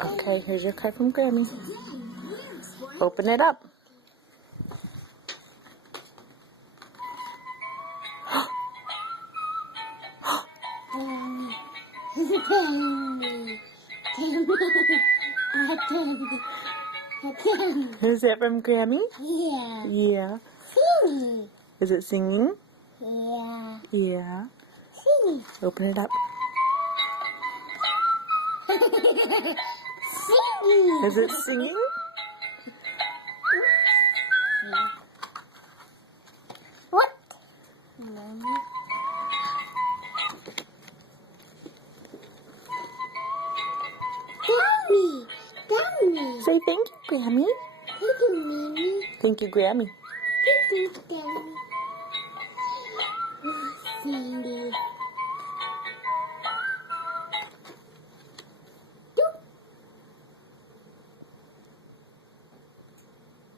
Okay, here's your card from Grammy. Open it up. Is it from Grammy? Yeah. Yeah. Singing. Is it singing? Yeah. Yeah. Singing. Open it up. Singing. Is it singing? What? Grammy. Grammy. Say thank you, Grammy. Thank you, Mimi. Thank you, Grammy. Thank you, Grammy. Cindy.